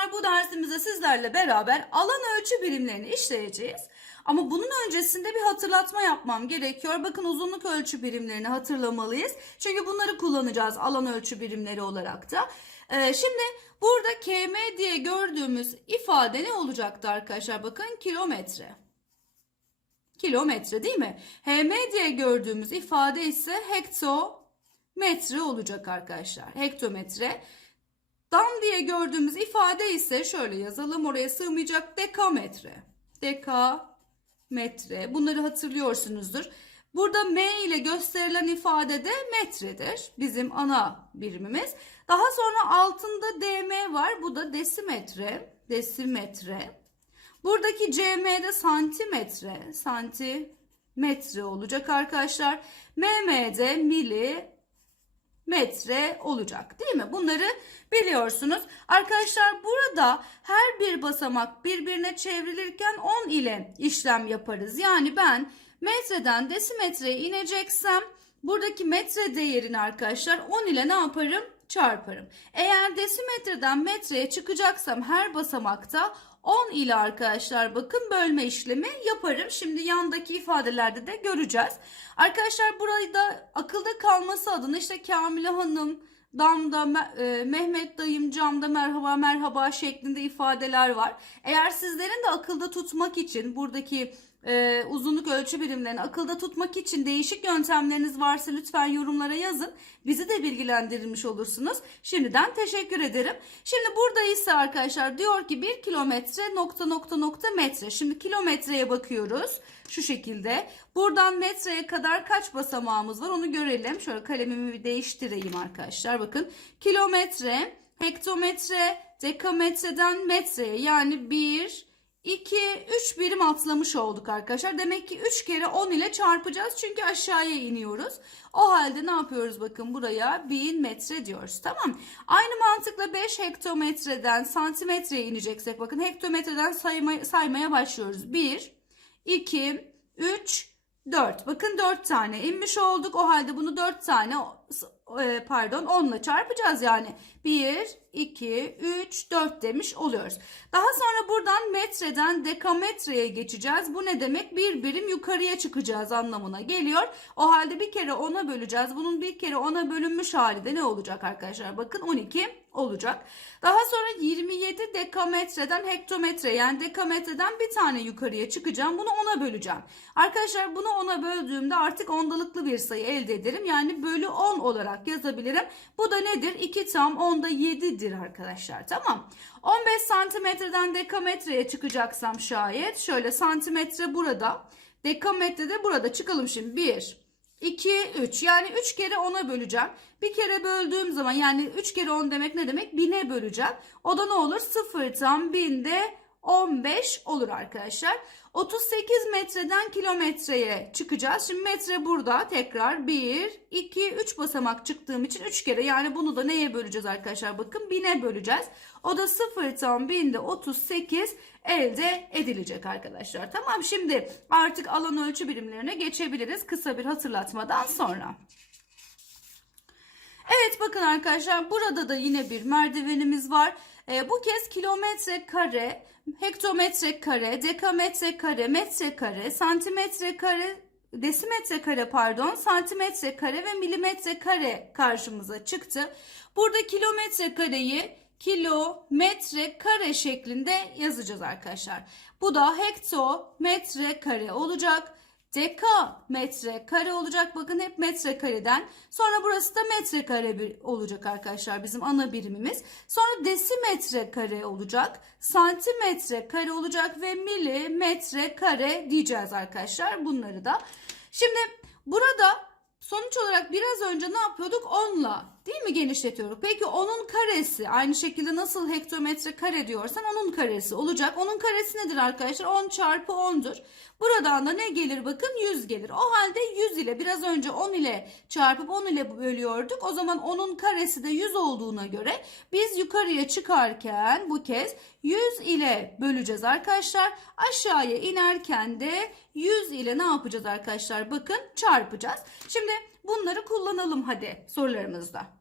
Arkadaşlar bu dersimizde sizlerle beraber alan ölçü birimlerini işleyeceğiz. Ama bunun öncesinde bir hatırlatma yapmam gerekiyor. Bakın uzunluk ölçü birimlerini hatırlamalıyız. Çünkü bunları kullanacağız alan ölçü birimleri olarak da. Ee, şimdi burada km diye gördüğümüz ifade ne olacaktı arkadaşlar? Bakın kilometre. Kilometre değil mi? hm diye gördüğümüz ifade ise hektometre olacak arkadaşlar. Hektometre. Dam diye gördüğümüz ifade ise şöyle yazalım oraya sığmayacak dekametre. Dekametre. Bunları hatırlıyorsunuzdur. Burada m ile gösterilen ifade de metredir. Bizim ana birimimiz. Daha sonra altında dm var. Bu da desimetre. Desimetre. Buradaki cm de santimetre. Santimetre olacak arkadaşlar. mm de mili metre olacak değil mi? Bunları biliyorsunuz. Arkadaşlar burada her bir basamak birbirine çevrilirken 10 ile işlem yaparız. Yani ben metreden desimetreye ineceksem buradaki metre değerini arkadaşlar 10 ile ne yaparım? Çarparım. Eğer desimetreden metreye çıkacaksam her basamakta 10 ile arkadaşlar bakın bölme işlemi yaparım. Şimdi yandaki ifadelerde de göreceğiz. Arkadaşlar burayı da akılda kalması adına işte Kamile Hanım, damda, e, Mehmet dayım camda merhaba merhaba şeklinde ifadeler var. Eğer sizlerin de akılda tutmak için buradaki e, uzunluk ölçü birimlerini akılda tutmak için değişik yöntemleriniz varsa lütfen yorumlara yazın. Bizi de bilgilendirilmiş olursunuz. Şimdiden teşekkür ederim. Şimdi burada ise arkadaşlar diyor ki 1 kilometre nokta nokta nokta metre. Şimdi kilometreye bakıyoruz. Şu şekilde. Buradan metreye kadar kaç basamağımız var onu görelim. Şöyle kalemimi bir değiştireyim arkadaşlar. Bakın kilometre, hektometre, dekametreden metreye yani 1, 2, 3 birim atlamış olduk arkadaşlar. Demek ki 3 kere 10 ile çarpacağız. Çünkü aşağıya iniyoruz. O halde ne yapıyoruz bakın buraya 1000 metre diyoruz. Tamam. Aynı mantıkla 5 hektometreden santimetreye ineceksek bakın hektometreden sayma, saymaya başlıyoruz. 1, 2, 3, 4. Bakın 4 tane inmiş olduk. O halde bunu 4 tane e, pardon 10 ile çarpacağız yani. 1, 2, 3, 4 demiş oluyoruz. Daha sonra buradan metreden dekametreye geçeceğiz. Bu ne demek? Bir birim yukarıya çıkacağız anlamına geliyor. O halde bir kere 10'a böleceğiz. Bunun bir kere 10'a bölünmüş hali de ne olacak arkadaşlar? Bakın 12 olacak. Daha sonra 27 dekametreden hektometre yani dekametreden bir tane yukarıya çıkacağım. Bunu 10'a böleceğim. Arkadaşlar bunu 10'a böldüğümde artık ondalıklı bir sayı elde ederim. Yani bölü 10 olarak yazabilirim. Bu da nedir? 2 tam 10'da 7'dir arkadaşlar. Tamam. 15 santimetreden dekametreye çıkacaksam şayet şöyle santimetre burada. Dekametre de burada. Çıkalım şimdi. 1, 2, 3. Yani 3 kere 10'a böleceğim. Bir kere böldüğüm zaman yani 3 kere 10 demek ne demek? 1000'e böleceğim. O da ne olur? 0 tam 1000'de 15 olur arkadaşlar. 38 metreden kilometreye çıkacağız. Şimdi metre burada tekrar 1, 2, 3 basamak çıktığım için 3 kere yani bunu da neye böleceğiz arkadaşlar? Bakın 1000'e böleceğiz. O da 0 tam 1000'de 38 elde edilecek arkadaşlar. Tamam şimdi artık alan ölçü birimlerine geçebiliriz kısa bir hatırlatmadan sonra. Evet bakın arkadaşlar burada da yine bir merdivenimiz var. E, bu kez kilometre kare, hektometre kare, dekametre kare, metre kare, santimetre kare, desimetre kare pardon, santimetre kare ve milimetre kare karşımıza çıktı. Burada kilometre kareyi kilometre kare şeklinde yazacağız arkadaşlar. Bu da hektometre kare olacak dekametre kare olacak. Bakın hep metre kareden. Sonra burası da metre kare olacak arkadaşlar bizim ana birimimiz. Sonra desimetre kare olacak. Santimetre kare olacak ve milimetre kare diyeceğiz arkadaşlar bunları da. Şimdi burada sonuç olarak biraz önce ne yapıyorduk? 10'la değil mi genişletiyorduk? Peki onun karesi aynı şekilde nasıl hektometre kare diyorsan onun karesi olacak. Onun karesi nedir arkadaşlar? 10 çarpı 10'dur. Buradan da ne gelir bakın 100 gelir. O halde 100 ile biraz önce 10 ile çarpıp 10 ile bölüyorduk. O zaman onun karesi de 100 olduğuna göre biz yukarıya çıkarken bu kez 100 ile böleceğiz arkadaşlar. Aşağıya inerken de 100 ile ne yapacağız arkadaşlar? Bakın çarpacağız. Şimdi bunları kullanalım hadi sorularımızda.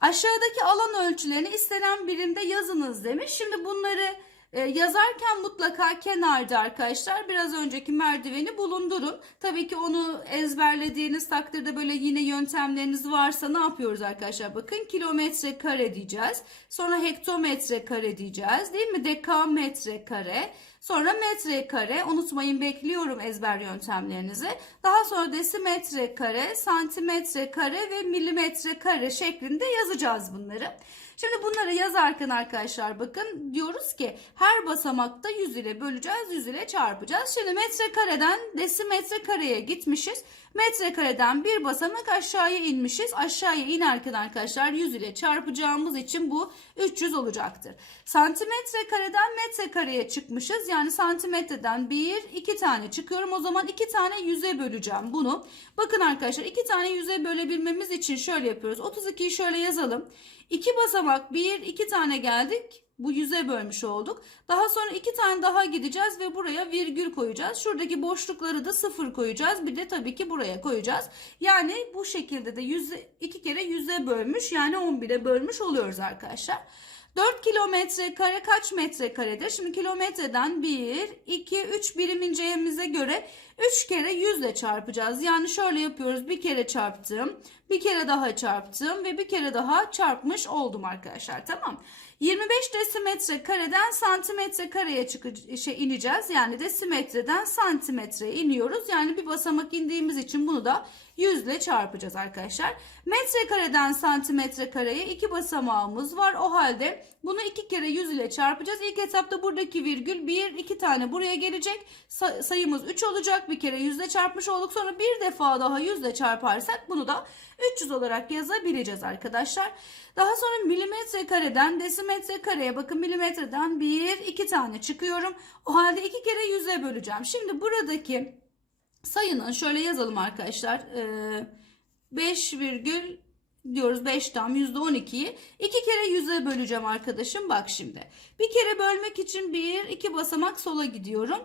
Aşağıdaki alan ölçülerini istenen birimde yazınız demiş. Şimdi bunları e, yazarken mutlaka kenarda arkadaşlar biraz önceki merdiveni bulundurun. Tabii ki onu ezberlediğiniz takdirde böyle yine yöntemleriniz varsa ne yapıyoruz arkadaşlar? Bakın kilometre kare diyeceğiz. Sonra hektometre kare diyeceğiz. Değil mi? Dekametre kare. Sonra metre kare. Unutmayın bekliyorum ezber yöntemlerinizi. Daha sonra desimetre kare, santimetre kare ve milimetre kare şeklinde yazacağız bunları. Şimdi bunları yazarken arkadaşlar bakın diyoruz ki her basamakta 100 ile böleceğiz, 100 ile çarpacağız. Şimdi metrekareden desimetre kareye gitmişiz. Metrekareden bir basamak aşağıya inmişiz. Aşağıya inerken arkadaşlar 100 ile çarpacağımız için bu 300 olacaktır. Santimetre kareden metrekareye çıkmışız. Yani santimetreden 1, 2 tane çıkıyorum. O zaman 2 tane 100'e böleceğim bunu. Bakın arkadaşlar 2 tane 100'e bölebilmemiz için şöyle yapıyoruz. 32'yi şöyle yazalım. 2 basamak 1, 2 tane geldik. Bu yüze bölmüş olduk. Daha sonra iki tane daha gideceğiz ve buraya virgül koyacağız. Şuradaki boşlukları da sıfır koyacağız. Bir de tabii ki buraya koyacağız. Yani bu şekilde de yüze, iki kere yüze bölmüş yani 11'e bölmüş oluyoruz arkadaşlar. 4 kilometre kare kaç metre karedir? Şimdi kilometreden 1, 2, 3 birim ineceğimize göre 3 kere 100 ile çarpacağız. Yani şöyle yapıyoruz. Bir kere çarptım, bir kere daha çarptım ve bir kere daha çarpmış oldum arkadaşlar. Tamam. 25 desimetre kareden santimetre kareye çıkı, şey, ineceğiz. Yani desimetreden santimetreye iniyoruz. Yani bir basamak indiğimiz için bunu da 100 ile çarpacağız arkadaşlar. Metre kareden santimetre kareye iki basamağımız var. O halde bunu iki kere 100 ile çarpacağız. İlk etapta buradaki virgül 1, 2 tane buraya gelecek. Sa- sayımız 3 olacak. Bir kere 100 ile çarpmış olduk. Sonra bir defa daha 100 ile çarparsak bunu da 300 olarak yazabileceğiz arkadaşlar. Daha sonra milimetre kareden desimetre kareye bakın milimetreden 1, 2 tane çıkıyorum. O halde 2 kere 100'e böleceğim. Şimdi buradaki sayının şöyle yazalım arkadaşlar. Ee, 5 virgül diyoruz 5 tam %12'yi 2 kere 100'e böleceğim arkadaşım. Bak şimdi. Bir kere bölmek için 1 2 basamak sola gidiyorum.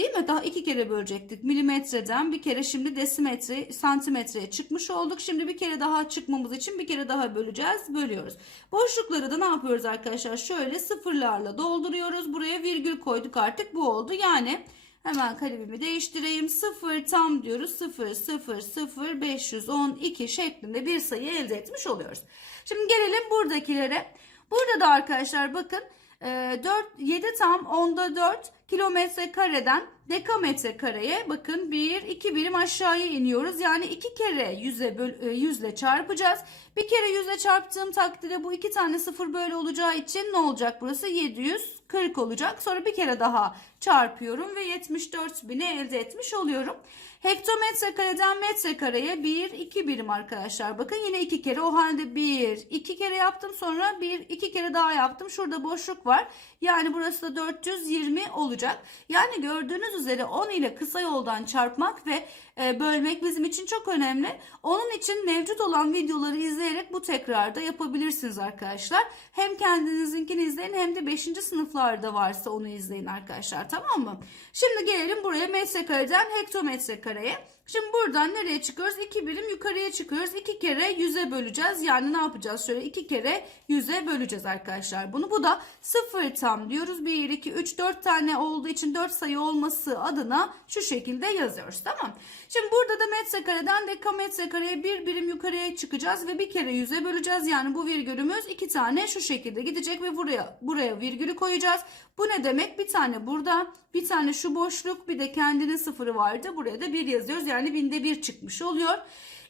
Değil mi? Daha iki kere bölecektik. Milimetreden bir kere şimdi desimetre, santimetreye çıkmış olduk. Şimdi bir kere daha çıkmamız için bir kere daha böleceğiz. Bölüyoruz. Boşlukları da ne yapıyoruz arkadaşlar? Şöyle sıfırlarla dolduruyoruz. Buraya virgül koyduk artık. Bu oldu. Yani hemen kalemimi değiştireyim. Sıfır tam diyoruz. Sıfır, sıfır, sıfır, 512 şeklinde bir sayı elde etmiş oluyoruz. Şimdi gelelim buradakilere. Burada da arkadaşlar bakın 4, 7 tam onda 4 kilometre kareden dekametre kareye bakın 1 2 birim aşağıya iniyoruz. Yani 2 kere 100'e böl, 100 ile çarpacağız. Bir kere 100 ile çarptığım takdirde bu iki tane sıfır böyle olacağı için ne olacak burası? 740 olacak. Sonra bir kere daha çarpıyorum ve 74 bini elde etmiş oluyorum. Hektometre kareden metre kareye 1 2 birim arkadaşlar. Bakın yine 2 kere o halde 1 2 kere yaptım sonra 1 2 kere daha yaptım. Şurada boşluk var. Yani burası da 420 olacak. Yani gördüğünüz üzere 10 ile kısa yoldan çarpmak ve bölmek bizim için çok önemli. Onun için mevcut olan videoları izleyerek bu tekrarda yapabilirsiniz arkadaşlar. Hem kendinizinkini izleyin hem de 5. sınıflarda varsa onu izleyin arkadaşlar tamam mı? Şimdi gelelim buraya metrekareden hektometre kareye. Şimdi buradan nereye çıkıyoruz? 2 birim yukarıya çıkıyoruz. 2 kere 100'e böleceğiz. Yani ne yapacağız? Şöyle 2 kere 100'e böleceğiz arkadaşlar. Bunu bu da 0 tam diyoruz. 1, 2, 3, 4 tane olduğu için 4 sayı olması adına şu şekilde yazıyoruz. Tamam. Şimdi burada da metrekareden dekametre kareye bir birim yukarıya çıkacağız ve bir kere 100'e böleceğiz. Yani bu virgülümüz iki tane şu şekilde gidecek ve buraya buraya virgülü koyacağız. Bu ne demek? Bir tane burada, bir tane şu boşluk, bir de kendinin sıfırı vardı. Buraya da bir yazıyoruz. Yani binde bir çıkmış oluyor.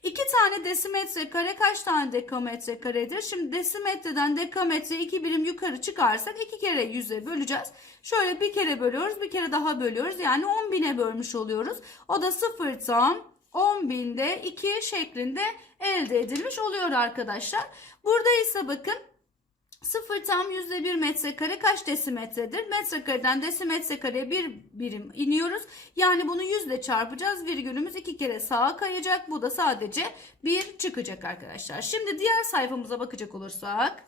İki tane desimetre kare kaç tane dekametre karedir? Şimdi desimetreden dekametre iki birim yukarı çıkarsak iki kere yüze böleceğiz. Şöyle bir kere bölüyoruz, bir kere daha bölüyoruz. Yani 10 bine bölmüş oluyoruz. O da sıfır tam 10 binde 2 şeklinde elde edilmiş oluyor arkadaşlar. Burada ise bakın 0 tam yüzde bir metrekare kaç desimetredir? Metrekareden desimetrekareye bir birim iniyoruz. Yani bunu yüzle çarpacağız. Virgülümüz iki kere sağa kayacak. Bu da sadece bir çıkacak arkadaşlar. Şimdi diğer sayfamıza bakacak olursak.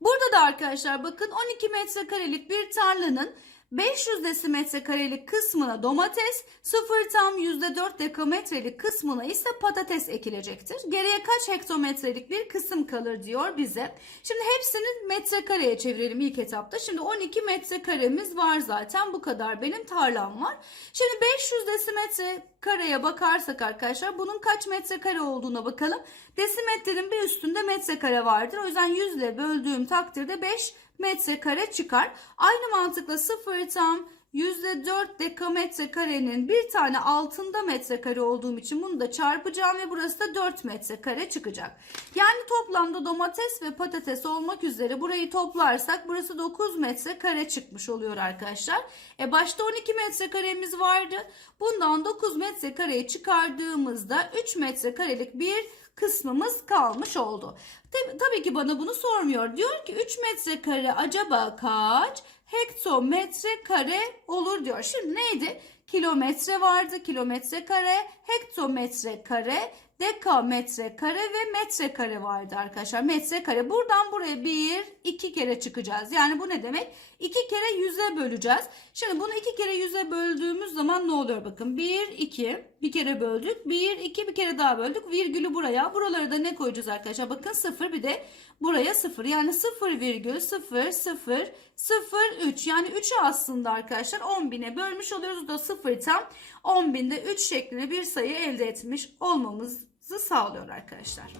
Burada da arkadaşlar bakın 12 metrekarelik bir tarlanın 500 desimetre karelik kısmına domates, 0 tam %4 dekametrelik kısmına ise patates ekilecektir. Geriye kaç hektometrelik bir kısım kalır diyor bize. Şimdi hepsini metrekareye çevirelim ilk etapta. Şimdi 12 metrekaremiz var zaten. Bu kadar benim tarlam var. Şimdi 500 desimetre kareye bakarsak arkadaşlar bunun kaç metrekare olduğuna bakalım. Desimetrenin bir üstünde metrekare vardır. O yüzden 100 ile böldüğüm takdirde 5 metrekare çıkar. Aynı mantıkla 0 tam %4 dekametre karenin bir tane altında metrekare olduğum için bunu da çarpacağım ve burası da 4 metrekare çıkacak. Yani toplamda domates ve patates olmak üzere burayı toplarsak burası 9 metrekare çıkmış oluyor arkadaşlar. E başta 12 metrekaremiz vardı. Bundan 9 metrekareyi çıkardığımızda 3 metrekarelik bir kısmımız kalmış oldu. Tabii, tabii ki bana bunu sormuyor. Diyor ki 3 metrekare acaba kaç hektometre kare olur diyor. Şimdi neydi? Kilometre vardı, kilometre kare, hektometre kare, dekametre kare ve metre kare vardı arkadaşlar. Metre kare. Buradan buraya bir, iki kere çıkacağız. Yani bu ne demek? İki kere yüze böleceğiz. Şimdi bunu iki kere yüze böldüğümüz zaman ne oluyor? Bakın bir, iki, bir kere böldük. Bir, iki, bir kere daha böldük. Virgülü buraya. Buraları da ne koyacağız arkadaşlar? Bakın sıfır bir de buraya sıfır. Yani sıfır virgül sıfır, sıfır, sıfır, üç. Yani üçü aslında arkadaşlar 10 bine bölmüş oluyoruz. Da sıfır tam 10 binde 3 şeklinde bir sayı elde etmiş olmamızı sağlıyor arkadaşlar.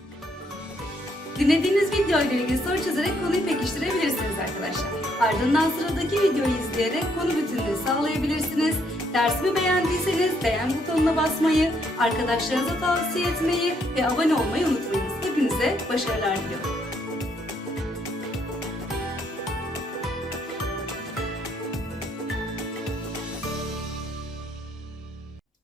Dinlediğiniz video ile ilgili soru çözerek konuyu pekiştirebilirsiniz arkadaşlar. Ardından sıradaki videoyu izleyerek konu bütünlüğü sağlayabilirsiniz. Dersimi beğendiyseniz beğen butonuna basmayı, arkadaşlarınıza tavsiye etmeyi ve abone olmayı unutmayınız. Hepinize başarılar diliyorum.